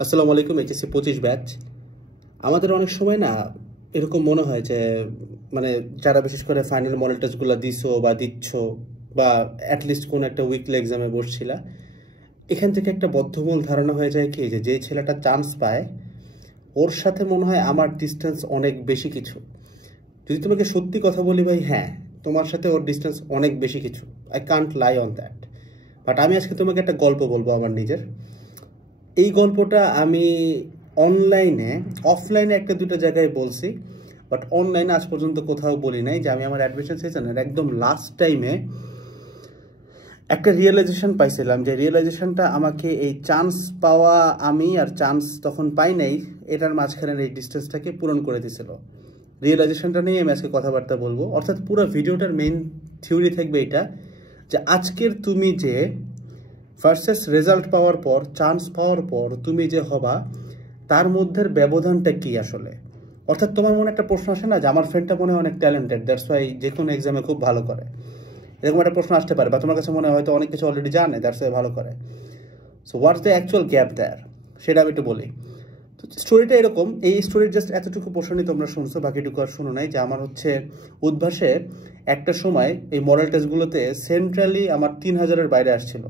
আসসালামু আলাইকুম। HSC 25 batch. আমাদের অনেক সময় না এরকম মনে হয় যে মানে যারা বিশেষ করে ফাইনাল মডেল টেস্টগুলো দিছো বা দিচ্ছ বা অ্যাটলিস্ট কোনো একটা উইকলি এক্সামে বসছিলা, এখান থেকে একটা বদ্ধমূল ধারণা হয়ে যায় কি যে ছেলেটা চান্স পায় ওর সাথে মনে হয় আমার ডিস্টেন্স অনেক বেশি কিছু। যদি তোমাকে সত্যি কথা বলি ভাই, হ্যাঁ, তোমার সাথে ওর ডিস্টেন্স অনেক বেশি কিছু। I can't lie on that. But আমি আজকে তোমাকে একটা গল্প বলবো আমার নিজের। এই গল্পটা আমি অনলাইনে, অফলাইনে একটা দুটো জায়গায় বলছি, বাট অনলাইনে আজ পর্যন্ত কোথাও বলি নাই। যে আমি আমার অ্যাডমিশন সেশনের একদম লাস্ট টাইমে একটা রিয়েলাইজেশন পাইছিলাম, যে রিয়েলাইজেশনটা আমাকে এই চান্স পাওয়া আমি আর চান্স তখন পাই নাই এটার মাঝখানের এই ডিস্টেন্সটাকে পূরণ করে দিছিল। রিয়েলাইজেশনটা নিয়ে আমি আজকে কথাবার্তা বলবো। অর্থাৎ পুরো ভিডিওটার মেইন থিওরি থাকবে এটা, যে আজকের তুমি যে ভার্সেস রেজাল্ট পাওয়ার পর, চান্স পাওয়ার পর তুমি যে হবা, তার মধ্যের ব্যবধানটা কি আসলে। অর্থাৎ তোমার মনে একটা প্রশ্ন আসে না যে আমার ফ্রেন্ডটা মনে হয় অনেক ট্যালেন্টেড, দ্যাটস ওয়াই যে কোনো এক্সামে খুব ভালো করে, এরকম একটা প্রশ্ন আসতে পারে। বা তোমার কাছে মনে হয় হয়তো অনেক কিছু অলরেডি জানে, দ্যাটস ওয়াই ভালো করে। So what's the actual gap there, সেটা আমি একটু বলি। তো স্টোরিটা এরকম, এই স্টোরির জাস্ট এতটুকু পোর্শনই তোমরা শুনছো, বাকিটুকু আর শুনো নাই। যে আমার হচ্ছে উদ্ভাসে একটা সময় এই মডেল টেস্টগুলোতে সেন্ট্রালি আমার 3000-এর বাইরে আসছিল।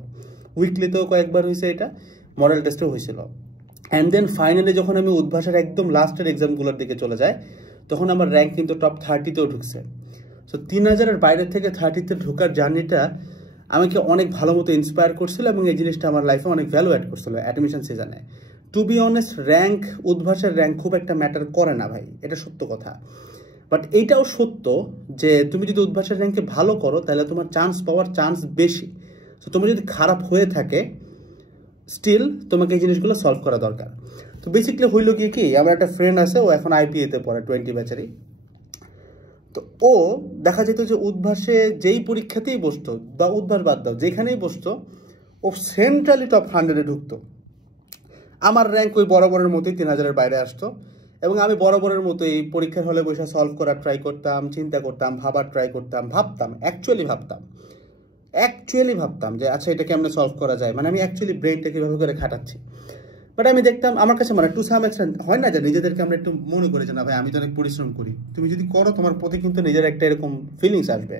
উইকলিতেও কয়েকবার হয়েছে, এটা মডেল টেস্টেও হয়েছিল। অ্যান্ড দেন ফাইনালি যখন আমি উদ্ভাসের একদম লাস্টের এক্সামগুলোর দিকে চলে যাই, তখন আমার র্যাঙ্ক কিন্তু টপ 30-তেও ঢুকছে। সো 3000-এর বাইরে থেকে 30-তে ঢোকার জার্নিটা আমাকে অনেক ভালো মতো ইন্সপায়ার করছিল, এবং এই জিনিসটা আমার লাইফে অনেক ভ্যালু অ্যাড করছিল অ্যাডমিশন সিজনে। টু বি অনেস্ট, র্যাঙ্ক, উদ্ভাসের র্যাঙ্ক খুব একটা ম্যাটার করে না ভাই, এটা সত্য কথা। বাট এইটাও সত্য যে তুমি যদি উদ্ভাসের র্যাঙ্কে ভালো করো তাহলে তোমার চান্স পাওয়ার চান্স বেশি। তো তোমার যদি খারাপ হয়ে থাকে, স্টিল তোমাকে এই জিনিসগুলো সলভ করা দরকার। তো বেসিক্যালি হইল গিয়ে কি, আমার একটা ফ্রেন্ড আছে, ও এখন আইপিএতে পড়ে 20 ব্যাচেরই। তো ও দেখা যেত যে উদ্ভাসে যেই পরীক্ষাতেই বসতো, বা উদ্ভাস বাদ দাও, যেখানেই বসতো ও সেন্ট্রালি টপ 100-এ ঢুকতো। আমার র্যাঙ্ক ওই বরাবরের মতোই 3000-এর বাইরে আসতো, এবং আমি বরাবরের মতো এই পরীক্ষার হলে বসে সলভ করার ট্রাই করতাম, চিন্তা করতাম, ভাবার ট্রাই করতাম, অ্যাকচুয়ালি ভাবতাম যে আচ্ছা এটা কেমনে সলভ করা যায়, মানে আমি অ্যাকচুয়ালি ব্রেনটা কীভাবে করে খাটাচ্ছি। বাট আমি দেখতাম আমার কাছে মানে টু সাম এক্সটেন্ট হয় না যে নিজেদেরকে আমরা একটু মনে করি যে না ভাই আমি তো অনেক পরিশ্রম করি। তুমি যদি করো তোমার প্রতি কিন্তু নিজের একটা এরকম ফিলিংস আসবে।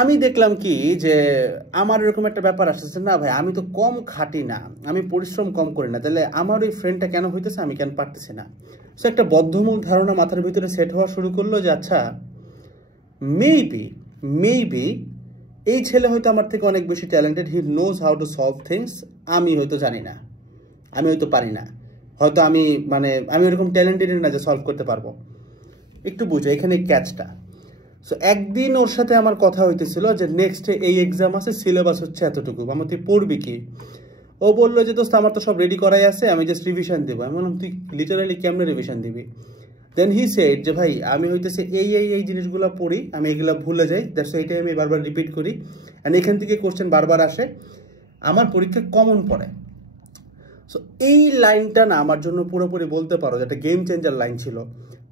আমি দেখলাম কি যে আমার এরকম একটা ব্যাপার আসতেছে, না ভাই আমি তো কম খাটি না, আমি পরিশ্রম কম করি না, তাহলে আমার ওই ফ্রেন্ডটা কেন হইতেছে, আমি কেন পারতেছি না। সো একটা বদ্ধমূল ধারণা মাথার ভিতরে সেট হওয়া শুরু করলো যে আচ্ছা মেবি এই ছেলে হয়তো আমার থেকে অনেক বেশি talented, he knows how to solve things, আমি হয়তো জানি না, আমি হয়তো পারি না, হয়তো আমি এরকম ট্যালেন্টেড না যে সলভ করতে পারবো। একটু বুঝো এখানে ক্যাচটা। সো একদিন ওর সাথে আমার কথা হইতেছিল যে নেক্সট এই এক্সাম আছে, সিলেবাস হচ্ছে এতটুকু, আমার তুই পড়বি কি। ও বললো যে দোস্ত আমার তো সব রেডি করাই আছে, আমি জাস্ট রিভিশন দেবো। আমি বললাম তুই লিটারালি কেমনে রিভিশন দিবি। দেন হি সেড যে ভাই আমি হইতেছে এই জিনিসগুলো পড়ি, আমি এগুলো ভুলে যাই, দ্যাটস এইটাই আমি বারবার রিপিট করি, অ্যান্ড এখান থেকে কোশ্চেন বারবার আসে, আমার পরীক্ষা কমন পড়ে। সো এই লাইনটা না আমার জন্য পুরোপুরি বলতে পারো যে একটা গেম চেঞ্জার লাইন ছিল।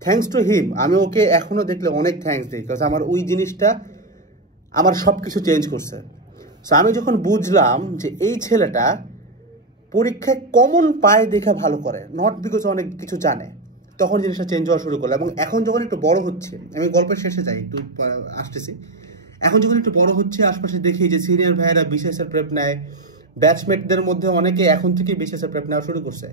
থ্যাঙ্কস টু হিম, আমি ওকে এখনও দেখলে অনেক থ্যাঙ্কস দিই, বিকজ আমার ওই জিনিসটা আমার সব কিছু চেঞ্জ করছে। সো আমি যখন বুঝলাম যে এই ছেলেটা পরীক্ষায় কমন পায় দেখে ভালো করে, নট বিকজ অনেক কিছু জানে, তখন জিনিসটা চেঞ্জ হওয়া শুরু করলো। এবং এখন যখন একটু বড় হচ্ছে, আমি গল্পের শেষে যাই, একটু আসতেছি, এখন যখন একটু বড় হচ্ছে আশপাশে দেখি যে সিনিয়র ভাইয়েরা বিসিএসের প্রেপ নেয়, ব্যাচমেটদের মধ্যে অনেকে এখন থেকে বিসিএসের প্রেপ নেওয়া শুরু করছে।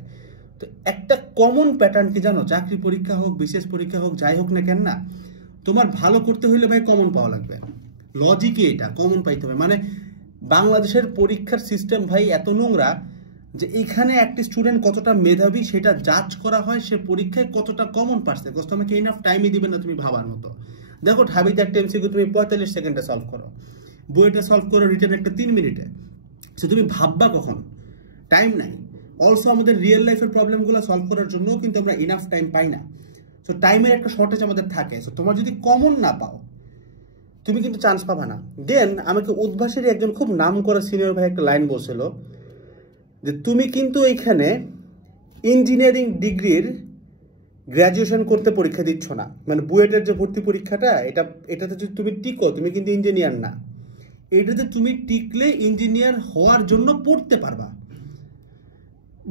তো একটা কমন প্যাটার্ন কি জানো, চাকরি পরীক্ষা হোক, বিসিএস পরীক্ষা হোক, যাই হোক না কেন না, তোমার ভালো করতে হলে ভাই কমন পাওয়া লাগবে। লজিকে এটা কমন পাইতে হবে। মানে বাংলাদেশের পরীক্ষার সিস্টেম ভাই এত নোংরা যে এইখানে একটি স্টুডেন্ট কতটা মেধাবী সেটা জাজ করা হয় সে পরীক্ষায় কতটা কমন পারছে, বিকজ তোমাকে এনাফ টাইমই দিবে না তুমি ভাবার মতো। দেখো ঢাবিতে একটা এমসিকিউ তুমি 45 সেকেন্ডে সলভ করো, বইটা সলভ করো রিটার্ন একটা 3 মিনিটে। সে তুমি ভাববা কখন, টাইম নাই। অলসো আমাদের রিয়েল লাইফের প্রবলেমগুলো সলভ করার জন্য কিন্তু আমরা ইনাফ টাইম পাই না। সো টাইমের একটা শর্টেজ আমাদের থাকে। সো তোমার যদি কমন না পাও তুমি কিন্তু চান্স পাবা না। দেন আমাকে উদ্ভাসের একজন খুব নাম করা সিনিয়র ভাই একটা লাইন বলছিল যে তুমি কিন্তু এইখানে ইঞ্জিনিয়ারিং ডিগ্রির গ্র্যাজুয়েশন করতে পরীক্ষা দিচ্ছ না, মানে বুয়েটের যে ভর্তি পরীক্ষাটা, এটাতে যদি তুমি টিকো তুমি কিন্তু ইঞ্জিনিয়ার না, এটাতে তুমি টিকলে ইঞ্জিনিয়ার হওয়ার জন্য পড়তে পারবা।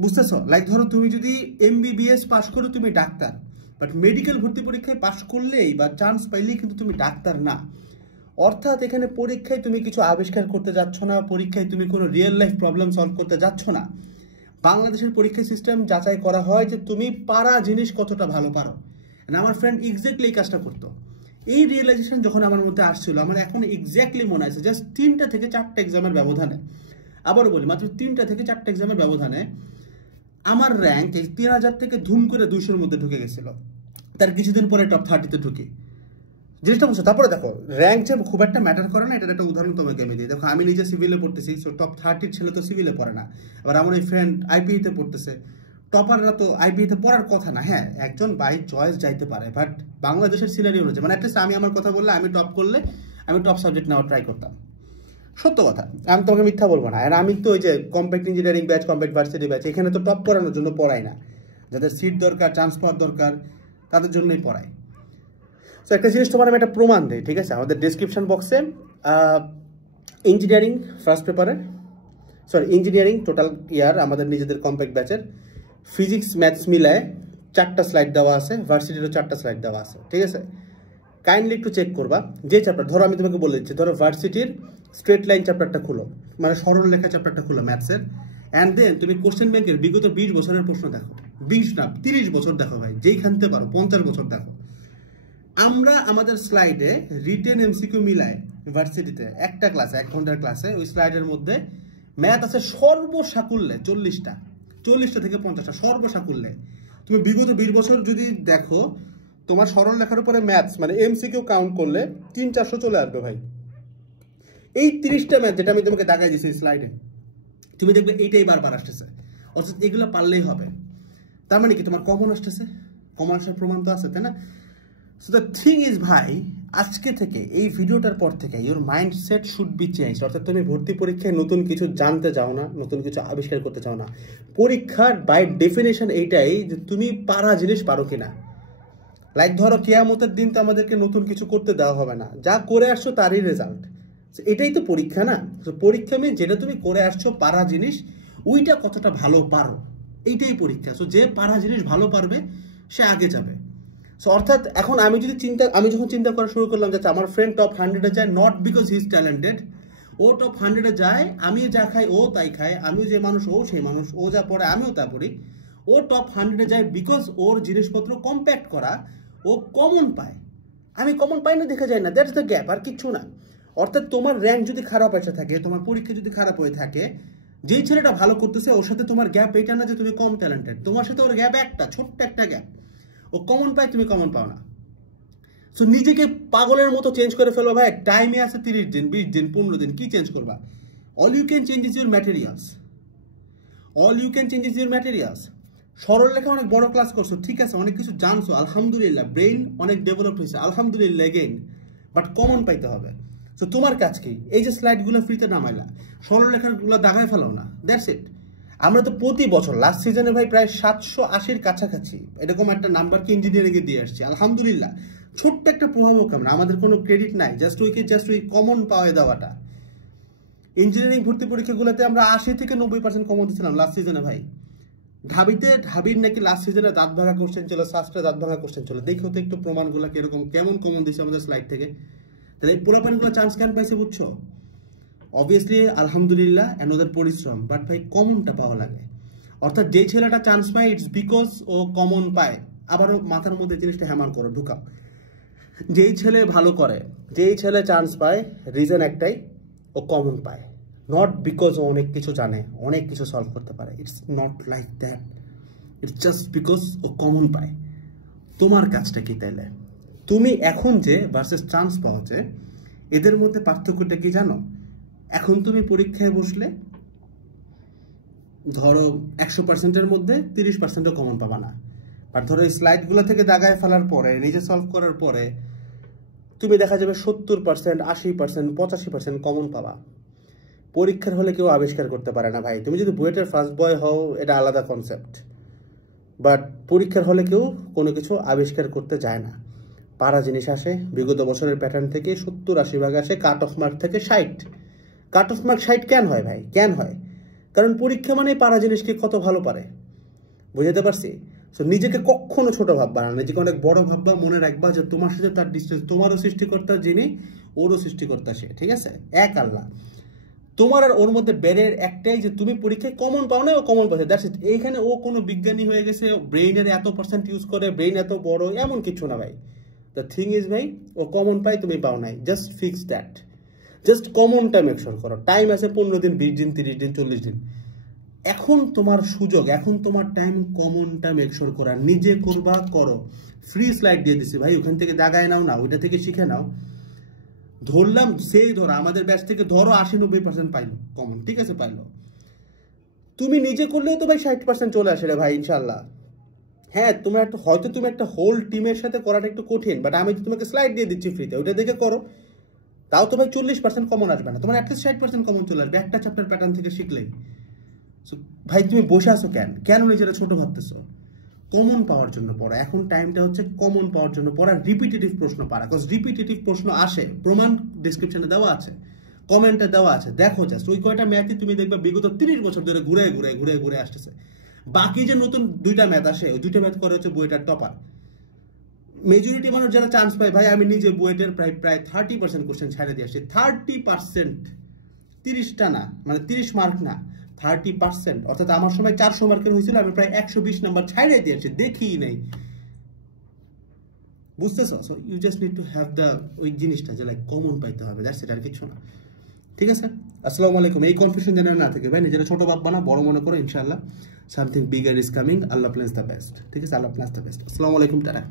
বুঝতেছো? লাইক ধরো তুমি যদি MBBS পাস করো তুমি ডাক্তার, বাট মেডিকেল ভর্তি পরীক্ষায় পাস করলেই বা চান্স পাইলেই কিন্তু তুমি ডাক্তার না। অর্থাৎ এখানে পরীক্ষায় তুমি কিছু আবিষ্কার করতে যাচ্ছ না, পরীক্ষায় তুমি কোনো রিয়েল লাইফ প্রবলেম সলভ করতে যাচ্ছ না। বাংলাদেশের পরীক্ষা সিস্টেম যাচাই করা হয় যে তুমি পারা জিনিস কতটা ভালো পারো। আমার ফ্রেন্ড এক্স্যাক্টলি এই কাজটা করতো। এই রিয়েলাইজেশন যখন আমার মধ্যে আসছিল, আমার এখন এক্স্যাক্টলি মনে আছে, জাস্ট 3টা থেকে 4টা এক্সামের ব্যবধানে, আবারও বলি মাত্র 3টা থেকে 4টা এক্সামের ব্যবধানে আমার র্যাঙ্ক এই 3000 থেকে ধুম করে 200-র মধ্যে ঢুকে গেছিল। তার কিছুদিন পরে টপ 30-তে ঢুকি। জিনিসটা বুঝছো? তারপরে দেখো র্যাঙ্ক যে খুব একটা ম্যাটার করে না, এটার একটা উদাহরণ তোমাকে আমি দিই। দেখো আমি নিজে সিভিলে পড়তেছি, সো টপ 30-র ছেলে তো সিভিলে পড়ে না। আবার আমার ওই ফ্রেন্ড আইপিতে পড়তেছে, টপাররা তো আইপিতে পড়ার কথা না। হ্যাঁ, একজন বাই চয়েস যাইতে পারে, বাট বাংলাদেশের সিনারি হচ্ছে মানে অ্যাটলিস্ট আমি আমার কথা বললে আমি টপ করলে আমি টপ সাবজেক্ট নেওয়ার ট্রাই করতাম। সত্য কথা, আমি তোমাকে মিথ্যা বলবো না। আর আমি তো ওই যে compact engineering batch, compact varsity batch, এখানে তো টপ করানোর জন্য পড়াই না, যাদের সিট দরকার, চান্স পাওয়ার দরকার, তাদের জন্যই পড়াই। তো একটা জিনিস তোমার আমি একটা প্রমাণ দিই, ঠিক আছে? আমাদের ডিসক্রিপশন বক্সে ইঞ্জিনিয়ারিং ফার্স্ট পেপারে, ইঞ্জিনিয়ারিং টোটাল ইয়ার আমাদের নিজেদের কম্প্যাক্ট ব্যাচের ফিজিক্স ম্যাথস মিলায় 4টা স্লাইড দেওয়া আছে, ভার্সিটিরও 4টা স্লাইড দেওয়া আছে, ঠিক আছে? কাইন্ডলি একটু চেক করবা যে চ্যাপ্টার, ধরো আমি তোমাকে বলে দিচ্ছি, ধরো ভার্সিটির স্ট্রেট লাইন চ্যাপ্টারটা খুলো, মানে সরল লেখা চ্যাপ্টারটা খুলো ম্যাথসের, অ্যান্ড দেন তুমি কোশ্চেন ব্যাংকের বিগত 20 বছরের প্রশ্ন দেখো। 20 না 30 বছর দেখো ভাই, যেইখানতে পারো 50 বছর দেখো। আমরা আমাদের স্লাইডে রিটেন MCQ মিলায় ভার্সিটিতে একটা ক্লাসে 1 ঘন্টার ক্লাসে ওই স্লাইডের মধ্যে ম্যাথ আছে সর্বসাকুল্যে 40টা থেকে 50টা সর্বসাকুল্যে। তুমি বিগত 20 বছর যদি দেখো, তোমার সরল লেখার উপরে ম্যাথস মানে MCQ কাউন্ট করলে 300-400 চলে আসবে ভাই। এই 30টা ম্যাথ যেটা আমি তোমাকে দেখাই দিয়েছি স্লাইডে, তুমি দেখবে এইটাই বারবার আসতেছে। অর্থাৎ এগুলো পারলেই হবে। তার মানে কি তোমার কমন আসতেছে? কমন আসার প্রমাণ তো আছে, তাই না? সো দ্য থিং ইজ ভাই, আজকে থেকে এই ভিডিওটার পর থেকে your mindset should be change. অর্থাৎ তুমি ভর্তি পরীক্ষায় নতুন কিছু জানতে চাও না, নতুন কিছু আবিষ্কার করতে চাও না। পরীক্ষার বাই ডেফিনেশন এইটাই যে তুমি পারা জিনিস পারো কিনা। লাইক ধরো কিয়ামতের দিন তো আমাদেরকে নতুন কিছু করতে দেওয়া হবে না, যা করে আসছো তারই রেজাল্ট। এটাই তো পরীক্ষা না? পরীক্ষা মেয়ে যেটা তুমি করে আসছো পারা জিনিস, ওইটা কতটা ভালো পারো, এইটাই পরীক্ষা। সো যে পারা জিনিস ভালো পারবে সে আগে যাবে। সো অর্থাৎ এখন আমি যখন চিন্তা করা শুরু করলাম যে আমার ফ্রেন্ড টপ 100-এ যায়, not because he is talented, ও টপ 100-এ যায়, আমি যা খাই ও তাই খায়, আমি যে মানুষ ও সেই মানুষ, ও যা পড়ে আমিও তা পড়ি। ও টপ 100-এ যায় বিকজ ওর জিনিসপত্র কম্প্যাক্ট করা, ও কমন পায়। আমি কমন পাই না দেখে যাই না, দ্যাটস দ্য গ্যাপ, আর কিচ্ছু না। অর্থাৎ তোমার র্যাঙ্ক যদি খারাপ এসে থাকে, তোমার পরীক্ষা যদি খারাপ হয়ে থাকে, যেই ছেলেটা ভালো করতেছে ওর সাথে তোমার গ্যাপ এটা না যে তুমি কম ট্যালেন্টেড, তোমার সাথে ওর গ্যাপ একটা ছোট্ট একটা গ্যাপ। ও কমন পায়, তুমি কমন পাও না। সো নিজেকে পাগলের মতো চেঞ্জ করে ফেলো ভাই। টাইমে আছে 30 দিন, 20 দিন, 15 দিন, কি চেঞ্জ করবা? All you can change is your materials. All you can change is your materials. সরল লেখা অনেক বড় ক্লাস করছো, ঠিক আছে, অনেক কিছু জানছো, আলহামদুলিল্লাহ, ব্রেইন অনেক ডেভেলপ হয়েছে, আলহামদুলিল্লাহ এগেইন, বাট কমন পাইতে হবে। সো তোমার কাজ কি? এই যে স্লাইডগুলো ফ্রিতে নামাইলা, সরল লেখাগুলো দাগায় ফেলাও না, দ্যাটস ইট। আমরা তো প্রতি বছর লাস্ট সিজনে ভাই প্রায় 780-র কাছাকাছি এরকম একটা নাম্বারকে ইঞ্জিনিয়ারিংয়ে দিয়ে আসছি, আলহামদুলিল্লাহ। ছোট্ট একটা প্রভাবক আমরা, আমাদের কোনো ক্রেডিট নাই, জাস্ট ওই কমন পাওয়া দেওয়াটা। ইঞ্জিনিয়ারিং ভর্তি পরীক্ষাগুলোতে আমরা 80 থেকে 90% কমন দিচ্ছিলাম লাস্ট সিজনে ভাই। ঢাবির নাকি লাস্ট সিজনে দাঁত ভাঙা কোশ্চেন ছিল, শাস্ত্রে দাঁত ভাঙা কোশ্চেন ছিল। দেখো তো একটু প্রমাণগুলো কিরকম, কেমন কমন দিচ্ছে আমাদের স্লাইড থেকে। তাহলে এই পোলাপানগুলো চান্স কেন পাইছে বুঝছো? অবভিয়াসলি আলহামদুলিল্লাহ এন্ড ওদের পরিশ্রম, বাট ভাই কমনটা পাওয়া লাগে। অর্থাৎ যেই ছেলেটা চান্স পায় ইটস বিকজ ও কমন পায়। আবারও মাথার মধ্যে জিনিসটা হ্যামান করো, ঢুকাও। যেই ছেলে ভালো করে, যেই ছেলে চান্স পায়, রিজন একটাই, ও কমন পায়। নট বিকজ ও অনেক কিছু জানে, অনেক কিছু সলভ করতে পারে, it's not like that. It's just because ও কমন পায়। তোমার কাজটা কি তাইলে? তুমি এখন যে ভার্সেস চান্স পাওয়াচ্ছে, এদের মধ্যে পার্থক্যটা কি জানো? এখন তুমি পরীক্ষায় বসলে ধরো 100%-এর মধ্যে 30%ও কমন পাবা না। আর ধরো এই স্লাইডগুলো থেকে দাগায় ফেলার পরে, নিজে সলভ করার পরে তুমি দেখা যাবে 70%, 80%, 85% কমন পাবা। পরীক্ষার হলে কেউ আবিষ্কার করতে পারে না ভাই। তুমি যদি বুয়েটের ফার্স্ট বয় হও এটা আলাদা কনসেপ্ট, বাট পরীক্ষার হলে কেউ কোনো কিছু আবিষ্কার করতে যায় না। পারা জিনিস আসে বিগত বছরের প্যাটার্ন থেকে, 70-80 ভাগ আসে কাট অফ মার্ক থেকে 60। কাট অফ মার্ক 60 কেন হয় ভাই? কেন হয়? কারণ পরীক্ষা মানে পারা জিনিসকে কত ভালো পারে, বুঝাতে পারছি? সো নিজেকে কখনো ছোট ভাববা না, নিজেকে অনেক বড় ভাববা। মনে রাখবা যে তোমার সাথে তার ডিস্টেন্স, তোমারও সৃষ্টিকর্তা যিনি, ওরও সৃষ্টিকর্তা সে, ঠিক আছে? এক আল্লাহ। তোমার আর ওর মধ্যে ব্যারিয়ার একটাই যে তুমি পরীক্ষায় কমন পাও না, ও কমন পাচ্ছে, দ্যাটস ইট। এইখানে ও কোনো বিজ্ঞানী হয়ে গেছে, ব্রেইনের এত পার্সেন্ট ইউজ করে, ব্রেইন এত বড়, এমন কিছু না ভাই। দ্য থিং ইজ ভাই, ও কমন পাই, তুমি পাও নাই, just fix that. Just কমনটা make sure করো। টাইম আছে 15 দিন, 20 দিন, 30 দিন, 40 দিন। এখন তোমার সুযোগ, এখন তোমার টাইম কমনটা মেকশোর করার। নিজে করবা, করো। ফ্রি স্লাইড দিয়ে দিছি ভাই, ওখান থেকে দাগায় নাও না, ওইটা থেকে শিখে নাও। ধরলাম সেই ধরো আমাদের ব্যাচ থেকে ধরো 80-90% পাইলো কমন, ঠিক আছে, পাইলো। তুমি নিজে করলেও তো ভাই 60% চলে আসে রে ভাই, ইনশাল্লাহ। হ্যাঁ, তোমার একটা হয়তো তুমি একটা হোল টিমের সাথে করাটা একটু কঠিন, বাট আমি তোমাকে স্লাইড দিয়ে দিচ্ছি ফ্রিতে, ওইটা দেখে করো। তাও তো ভাই 40% কমন আসবে না, তোমার অ্যাটলিস্ট 60% কমন চলে আসবে একটা চ্যাপ্টার প্যাটার্ন থেকে শিখলেই। ভাই তুমি বসে আছো কেন? কেন নিজেরা ছোট ভাবতেছো? কমন পাওয়ার জন্য পড়া। এখন টাইমটা হচ্ছে কমন পাওয়ার জন্য পড়া, রিপিটেটিভ প্রশ্ন পারা। বিকজ রিপিটেটিভ প্রশ্ন আসে, প্রমাণ ডিসক্রিপশনে দেওয়া আছে, কমেন্টে দেওয়া আছে। দেখো জাস্ট ওই কয়টা ম্যাথই তুমি দেখবে বিগত 30 বছর ধরে ঘুরে ঘুরে ঘুরে ঘুরে আসতেছে। বাকি যে নতুন 2টা ম্যাথ আসে, ওই 2টা ম্যাথ করে হচ্ছে বুয়েটার টপার। মেজরিটি মানুষ যারা চান্স পায়, ভাই আমি নিজে বুয়েটের প্রায় 30% কোশ্চেন ছেড়ে দিয়ে আসছি। 30%, 30টা না, মানে 30 মার্ক না, 30%। অর্থাৎ আমার সময় 400 মার্কের হয়েছিল, আমি প্রায় 120 নাম্বার ছাইড়ে দিয়েছি, দেখি নেই। বুঝতেছো? So you just need to have the ওই জিনিসটা যে লাইক কমন পাইতে হবে, দ্যাটস ইট, আর কিছু না। ঠিক আছে? আসসালামু আলাইকুম। এই কনফিউশন যেন না থাকে ভাই, নিজেরা ছোট ভাববা না, বড় মনে করো। ইনশাআল্লাহ something bigger is coming. Allah plans the best. ঠিক আছে? Allah plans the best. আসসালামু আলাইকুম, টাটা।